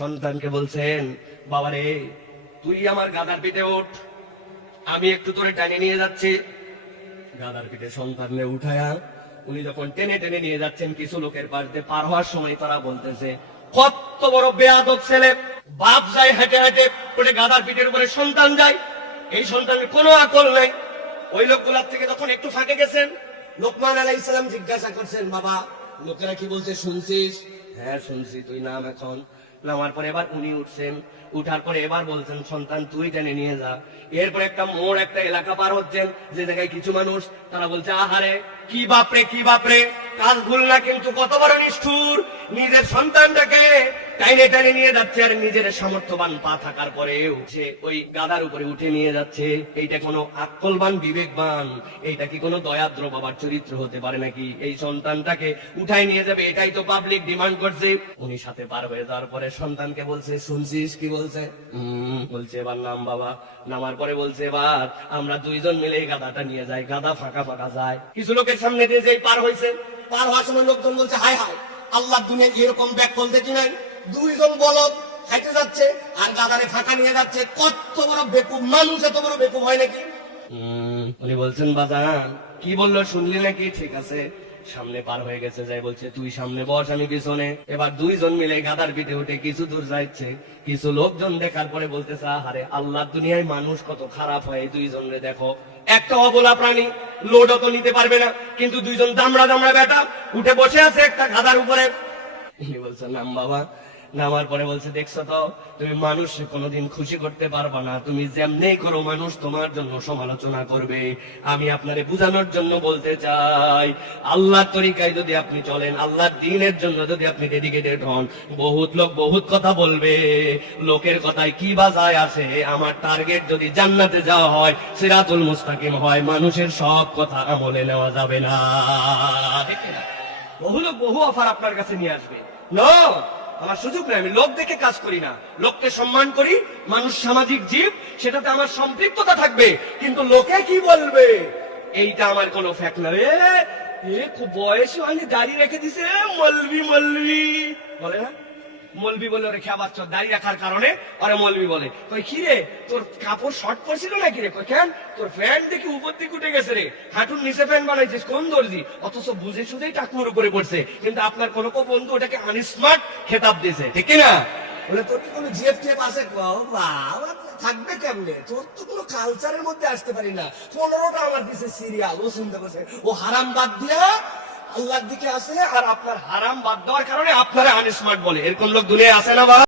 সন্তানকে বলছেন, বাবারে, তুই আমার গাদার পিঠে ওঠ। আমি একটু তোরে টানে নিয়ে যাচ্ছি। গাদার পিঠে সন্তানকে উঠায়া উনি যখন টেনে টেনে নিয়ে যাচ্ছেন, কিছু লোকের বাড়িতে পার হওয়ার সময় তারা বলতেছে, কত বড় বেয়াদব ছেলে। বাপ যায় হেঁটে হেঁটে ওটা গাদার পিঠের উপরে সন্তান যায়। এই সন্তানের কোনো আকল নাই। ওই লোকগুলার থেকে যখন একটু ফাঁকে গেছেন, লোকমান আলাই ইসলাম জিজ্ঞাসা করছেন, বাবা, লোকেরা কি বলছে, শুনছিস? হ্যাঁ শুনছি। তুই নাম এখন নামার পরে এবার উনি উঠছেন। উঠার পরে এবার বলছেন, সন্তান, তুই টেনে নিয়ে যা। এরপরে একটা মোড়, একটা এলাকা পার হচ্ছেন। যে জায়গায় কিছু মানুষ, তারা বলছে, আহারে, কি বাপরে কি বাপরে! কাজ ভুল না, কিন্তু কত বড় নিষ্ঠুর! নিজের সন্তানটাকে কি পাবলিক ডিমান্ড করছে। উনি সাথে পার হয়ে যাওয়ার পরে সন্তানকে বলছে, শুনছিস কি বলছে? বলছে এবার নাম বাবা। নামার পরে বলছে, এবার আমরা দুইজন মিলে এই গাদাটা নিয়ে যাই, গাদা ফাঁকা ফাঁকা যায়। কিছু লোকের সামনে দিয়ে যেই পার হয়েছে পার হওয়ার সময় লোকজন বলছে, হায় হায়, আল্লাহ দুনিয়া এরকম ব্যাগ কল দেখি নাই। দুইজন বলদ হাইটে যাচ্ছে, আর গাদারে ফাঁকা নিয়ে যাচ্ছে। কত বড় বেকুব, মানুষ এত বড় বেকুব হয় নাকি? উনি বলছেন, বাজান, কি বলল শুনলি নাকি? ঠিক আছে, সামনে পার হয়ে গেছে, যাই বলছে, তুই সামনে বস আমি পিছনে। এবার দুইজন মিলে গাদার পিঠে উঠে কিছু দূর যাচ্ছে। কিছু লোকজন দেখার পরে বলতেছে, আহারে, আল্লাহ দুনিয়ায় মানুষ কত খারাপ হয় দুইজন রে দেখো। একটা অবলা প্রাণী, লোডও তো নিতে পারবে না, কিন্তু দুইজন দামড়া দামড়া বেটা, উঠে বসে আছে একটা গাদার উপরে। বলছে নাম বাবা নামার পরে বলছে, দেখছ তো, তুমি মানুষ, কোনোদিন খুশি করতে পারবা না। তুমি যেমনি করো, মানুষ তোমার জন্য সমালোচনা করবে। আমি আপনারে বুঝানোর জন্য বলতে চাই, আল্লাহর তরিকায় যদি আপনি চলেন, আল্লাহর দিনের জন্য যদি আপনি ডেডিকেটেড হন, বহুত লোক বহুত কথা বলবে। লোকের কথায় কি বা যায় আসে, আমার টার্গেট যদি জান্নাতে যাওয়া হয়, সিরাতুল মুস্তাকিম হয়, মানুষের সব কথা আমলে নেওয়া যাবে না? বহু লোক বহু অফার আপনার কাছে নিয়ে আসবে। নো আমার সুযোগ নেই, আমি লোক দেখে কাজ করি না। লোককে সম্মান করি, মানুষ সামাজিক জীব, সেটাতে আমার সম্পৃক্ততা থাকবে। কিন্তু লোকে কি বলবে? এইটা আমার কোনো ফ্যাক্ট না। রে এ, খুব বয়স হয়নি দাঁড়িয়ে রেখে দিছে মলবি মলবি। বলে না? মলবি বলে ওরে খেয়াবার চোর দাড়ি রাখার কারণে ওরে মলবি বলে। কই, কি রে? তোর কাপড় শর্ট পড়ছিল নাকি রে? কই, কেন? তোর প্যান্ট দেখি উপর দিকে উঠে গেছে রে। হাঁটুর নিচে প্যান্ট বানাইছিস, কোন দর্জি? অথচ বুঝে শুধুই টাকুর উপরে পড়ছে। কিন্তু আপনার কোনো কো বন্ধু ওটাকে আনস্মার্ট খেতাব দিয়েছে, ঠিক কি না বলে, তোর কি কোনো জিএফ টিএফ আছে? থাকবে কেমনে? তোর তো কোনো কালচারের মধ্যে আসতে পারি না। পনেরোটা আমার দিছে সিরিয়াল ও শুনতে বসে ও হারাম বাদ দিয়া আল্লাহর দিকে আসে আর আপনার হারাম বাদ দেওয়ার কারণে আপনারা আনস্মার্ট বলে। এরকম লোক দুনিয়ায় আসে না বাবা